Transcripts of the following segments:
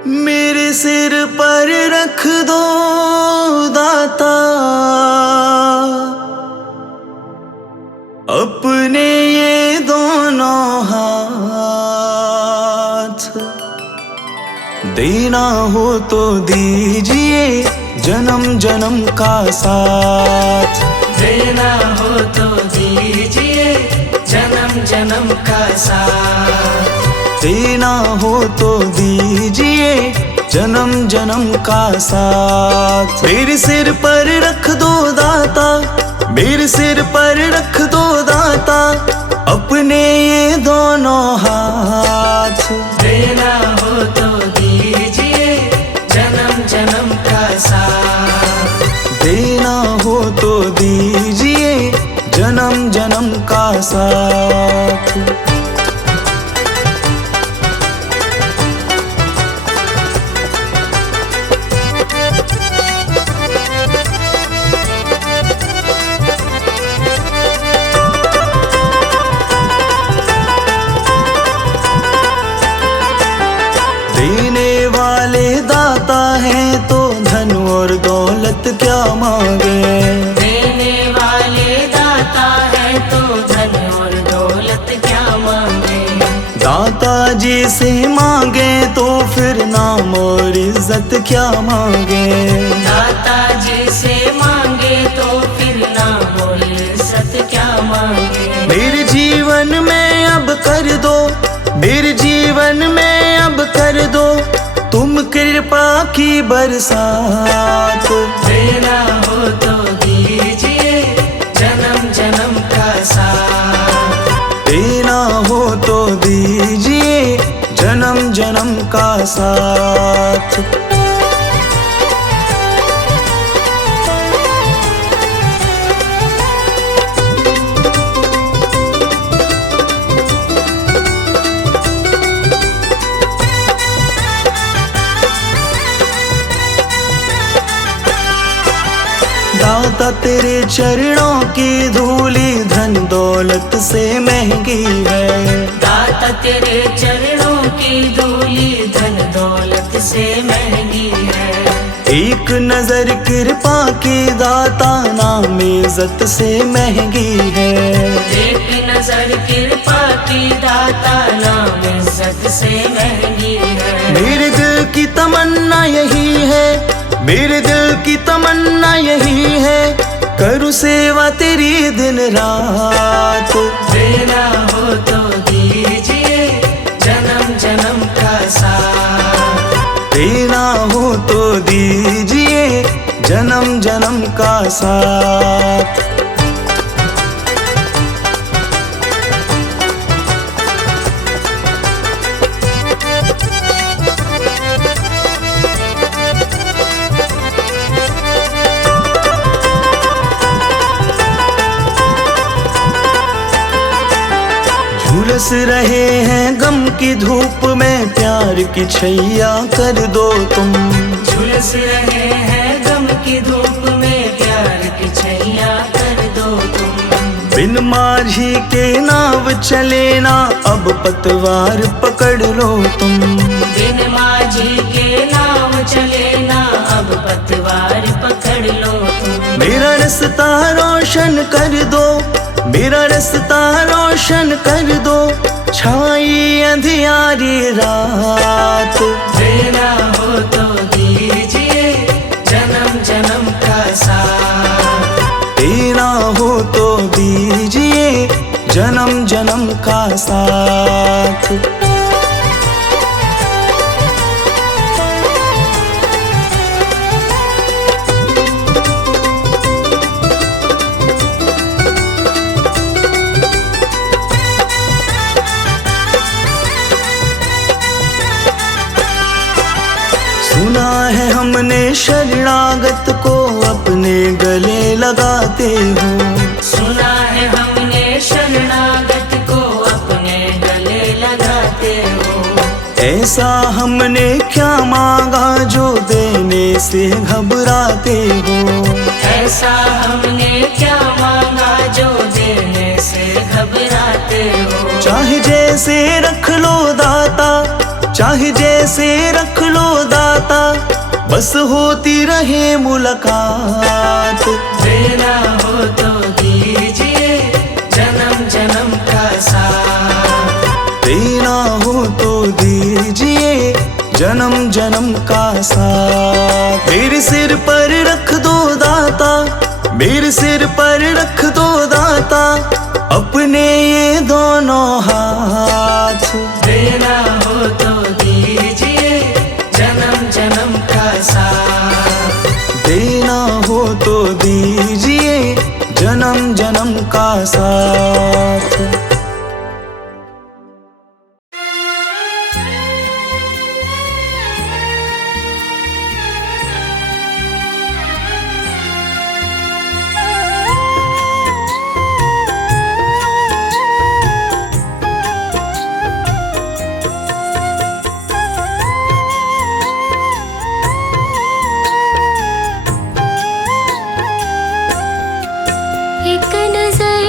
मेरे सिर पर रख दो दाता अपने ये दोनों हाथ। देना हो तो दीजिए जन्म जन्म का साथ। देना हो तो दीजिए जन्म जन्म का साथ। देना हो तो दीजिए जन्म जन्म का साथ। मेरे सिर पर रख दो दाता, मेरे सिर पर रख दो दाता अपने ये दोनों हाथ। देना हो तो दीजिए जन्म जन्म का साथ। देना हो तो दीजिए जन्म जन्म का साथ। देने वाले दाता हैं तो धन और दौलत क्या मांगे। देने वाले दाता है तो धन और दौलत क्या मांगे। दाता जी से मांगे तो फिर नाम और इज्जत क्या मांगे। दाता जी से मांगे तो फिर नाम और इज्जत क्या मांगे। मेरे जीवन में अब कर दो, मेरे जीवन में अब कर दो तुम कृपा की बरसात। देना हो तो दीजिए जन्म जन्म का साथ। देना हो तो दीजिए जन्म जन्म का साथ। दाता तेरे चरणों की धूली धन दौलत से महंगी है। दाता तेरे चरणों की धूली धन दौलत से महंगी है। एक नजर कृपा की दाता नाम इज्जत से महंगी है। एक नजर कृपा की दाता नाम इज्जत से महंगी है। मेरे दिल की तमन्ना यही है, मेरे दिल की तमन्ना यही है करूँ सेवा तेरी दिन रात। देना हो तो दीजिए जन्म जन्म का साथ। देना हो तो दीजिए जन्म जन्म का साथ। झुलस रहे हैं गम की धूप में प्यार की छैया कर दो तुम। झुलस रहे हैं गम की धूप में प्यार की छैया कर दो तुम। बिन माझी के नाव चले ना अब पतवार पकड़ लो तुम। बिन माझी के नाव चले ना अब पतवार पकड़ लो तुम। मेरा रास्ता रोशन कर दो, मेरा रास्ता रोशन कर दो छाई अंधियारी रात। देना हो तो दीजिए जन्म जन्म का साथ। देना हो तो दीजिए जन्म जन्म का साथ। सुना है हमने शरणागत को अपने गले लगाते हो। सुना है हमने शरणागत को अपने गले लगाते हो। ऐसा हमने क्या मांगा जो देने से घबराते हो। ऐसा हमने क्या मांगा जो देने से घबराते हो। चाहे जैसे रख लो दाता, चाहे जैसे रख लो पाता, बस होती रहे मुलाकात। देना हो तो दीजिए जन्म जन्म का साथ, देना हो तो दीजिए जन्म जन्म का साथ। मेरे सिर पर रख दो दाता, मेरे सिर पर रख दो दाता, अपने ये दोनों हाथ। देना हो तो दीजिए जन्म जन्म का साथ, देना हो तो दीजिए जन्म जन्म का साथ। एक नजर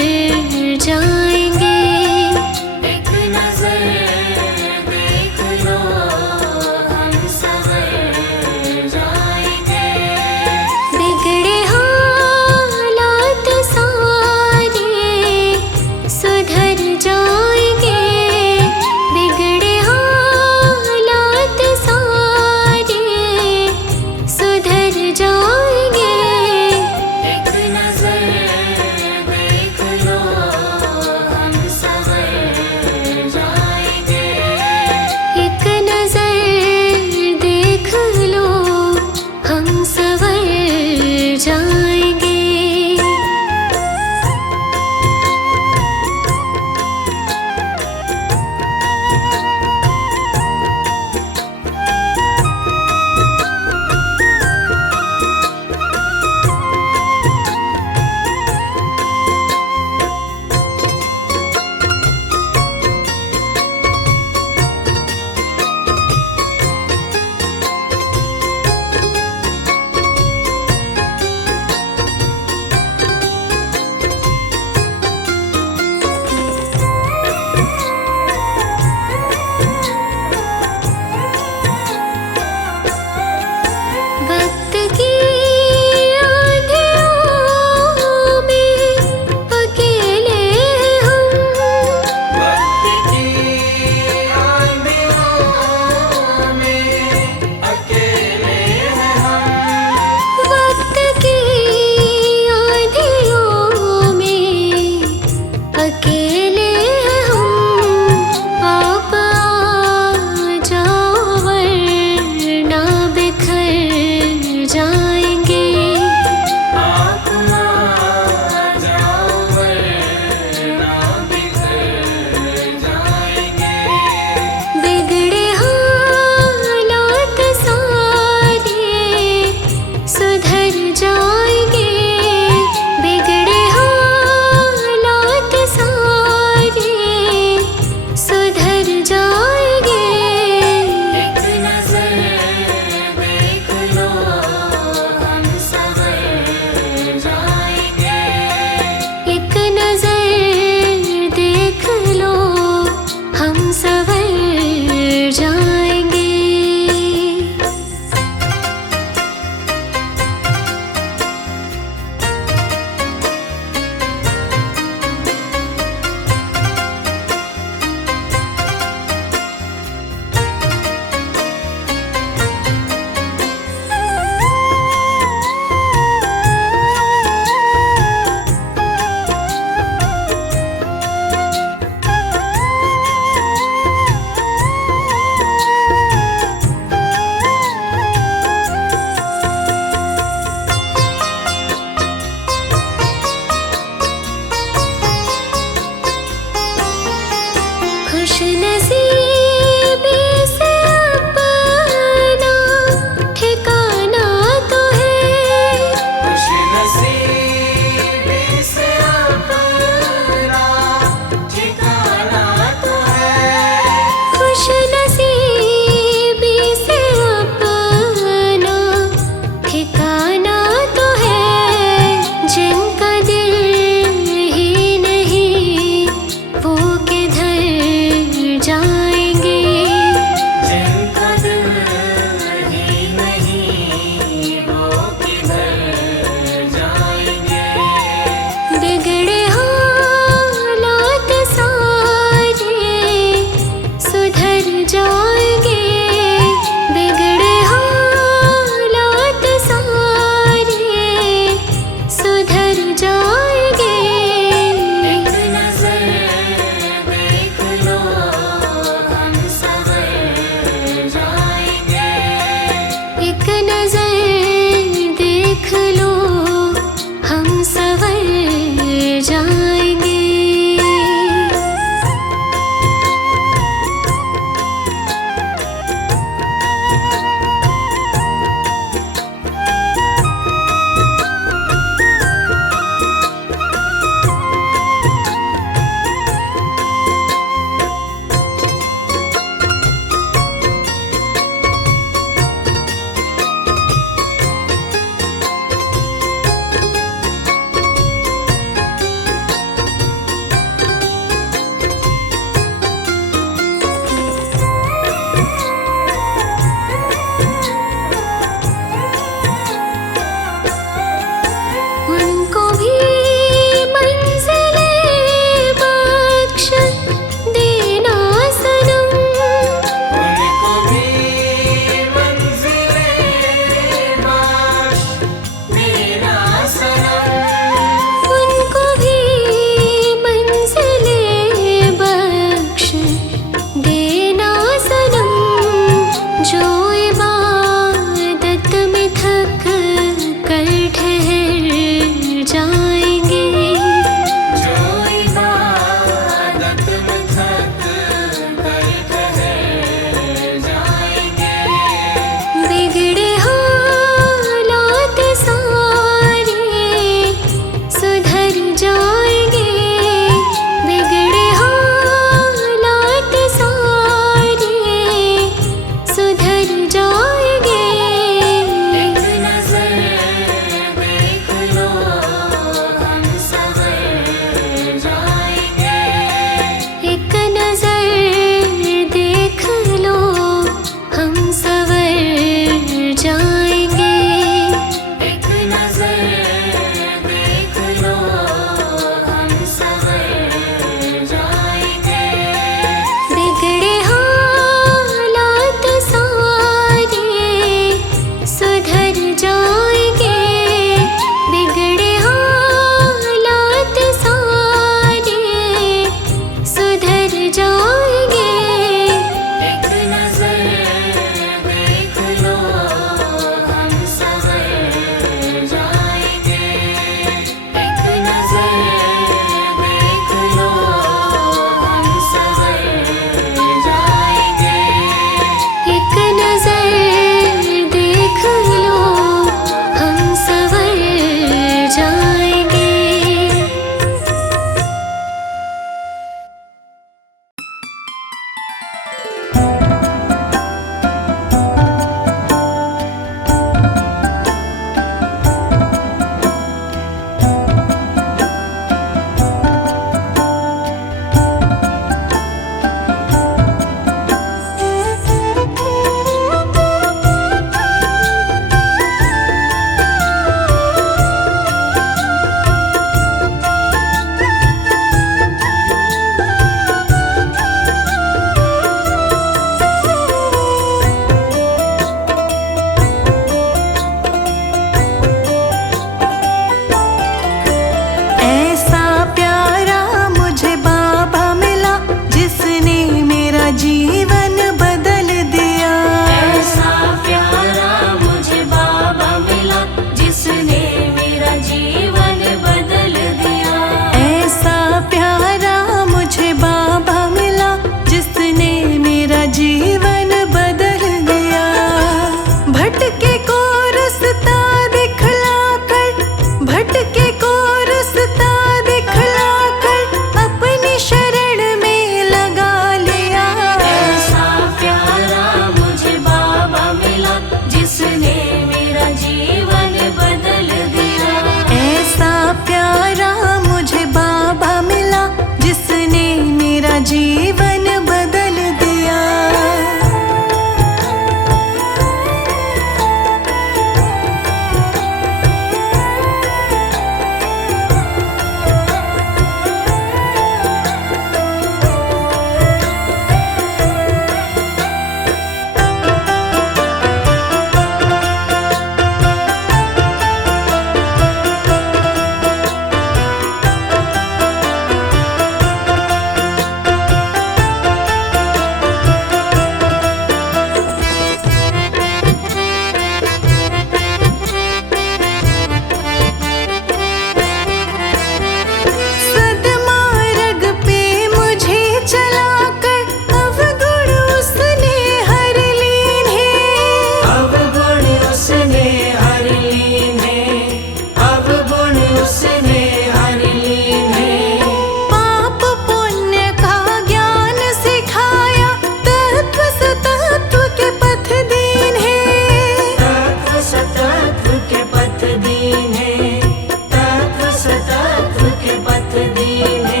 दीने।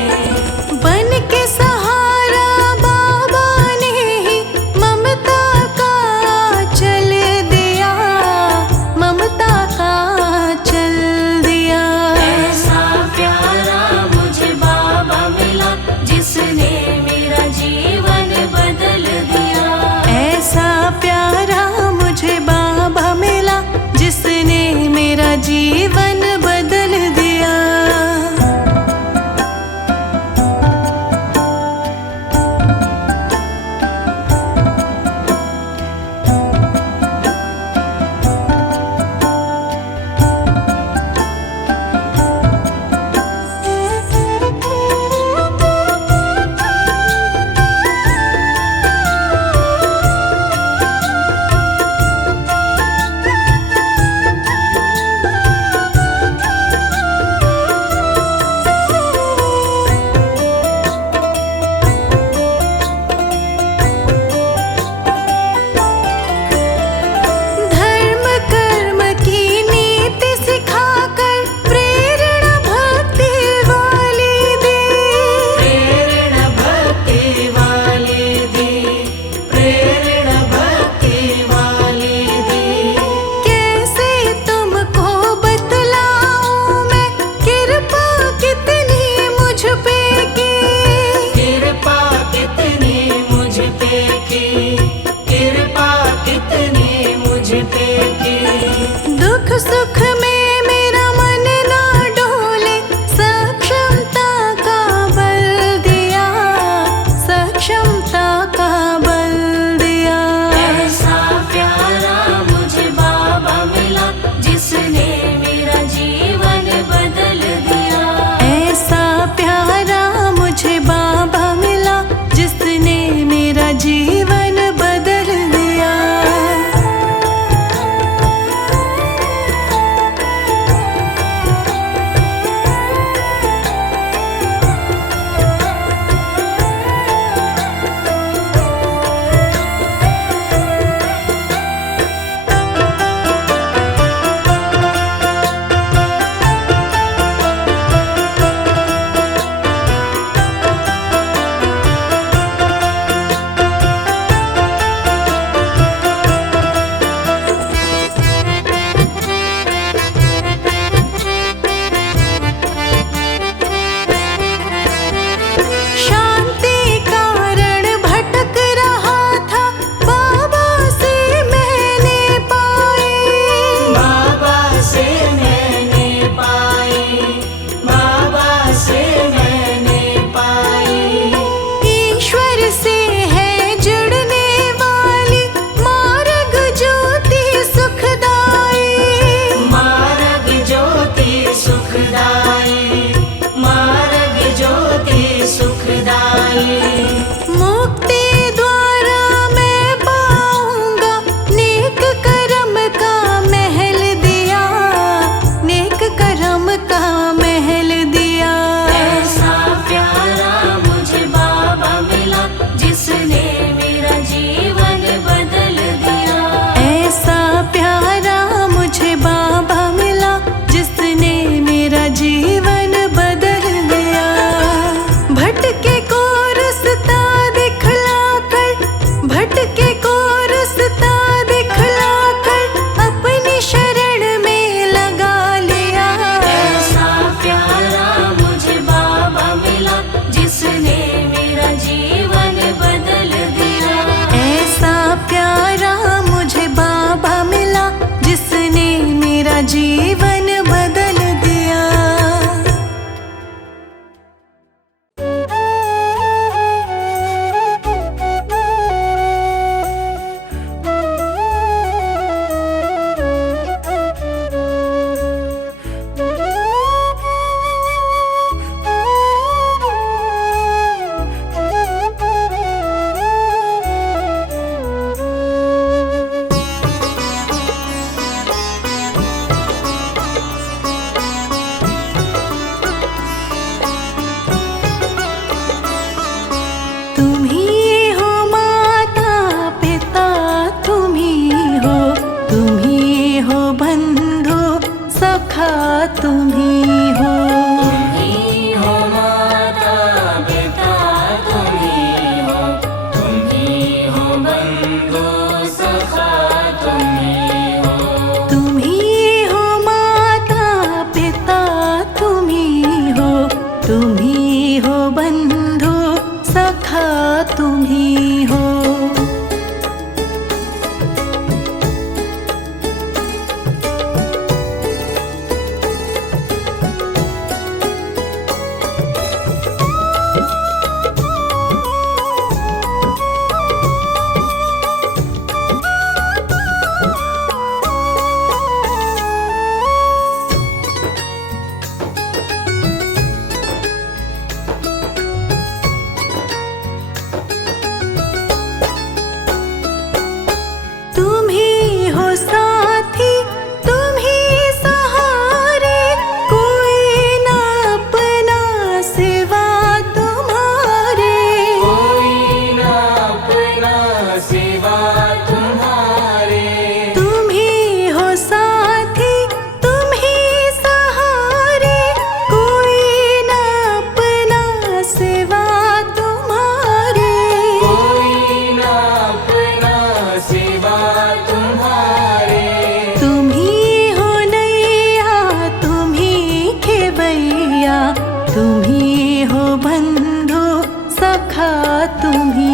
बन के सहारा बाबा ने ही ममता का चल दिया, ममता का चल दिया। ऐसा प्यारा मुझे बाबा मिला जिसने मेरा जीवन बदल दिया। ऐसा प्यारा मुझे बाबा मिला जिसने मेरा जीवन बदल दिया। धर्म कर्म की नीति सिखाकर प्रेरणा भक्ति वाली दी। प्रेरणा भक्ति वाली दी, प्रेरणा भक्ति वाली दी। कैसे तुमको बतलाऊं मैं कृपा कितनी मुझ पे की। कृपा कितनी मुझ पे की, कृपा कितनी मुझ पे की। दुख सुख में मेरा मन ना डोले, सक्षमता का बल दिया, सक्षमता का बल दिया। ऐसा प्यारा मुझे बाबा मिला जिसने मेरा जीवन बदल दिया। ऐसा प्यारा मुझे बाबा मिला जिसने मेरा जीवन बदल दिया। शांति कारण भटक रहा था, बाबा से मैंने पाई। बाबा से मैंने पाई, बाबा से मैंने पाई। ईश्वर से है जुड़ने वाली मार्ग ज्योति सुखदाई। मार्ग ज्योति सुखदाई, मार्ग ज्योति सुखदाई। मुक्ति द्वारा मैं पाऊंगा नेक कर्म का महल दिया, नेक कर्म का महल दिया। ऐसा प्यारा मुझे बाबा मिला जिसने मेरा जीवन बदल दिया। ऐसा प्यारा मुझे बाबा मिला जिसने मेरा जीवन बदल दिया। भटके को रास्ता दिखलाकर, भटके को रास्ता दिखलाकर अपनी शरण में लगा लिया। ऐसा प्यारा मुझे बाबा मिला जिसने मेरा जीवन बदल दिया। ऐसा प्यारा मुझे बाबा मिला जिसने मेरा जीवन बदल दिया। तुम्ही हो माता हो बंधु सखा तुम ही हो। तुम ही हो बंधु सखा तुम ही